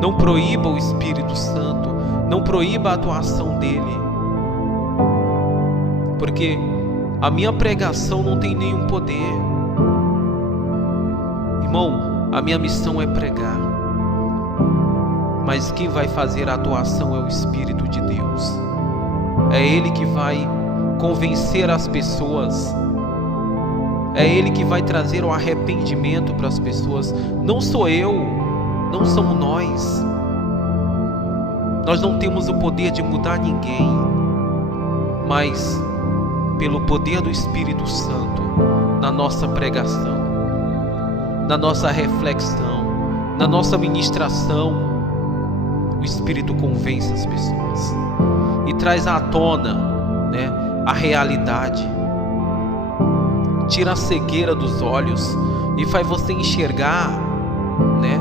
Não proíba o Espírito Santo, não proíba a atuação dele, porque a minha pregação não tem nenhum poder. Irmão, a minha missão é pregar, mas quem vai fazer a atuação é o Espírito de Deus. É Ele que vai convencer as pessoas, é Ele que vai trazer o arrependimento para as pessoas. Não sou eu, não somos nós. Nós não temos o poder de mudar ninguém, mas pelo poder do Espírito Santo, na nossa pregação, na nossa reflexão, na nossa ministração, o Espírito convence as pessoas e traz à tona, né, a realidade, tira a cegueira dos olhos e faz você enxergar, né,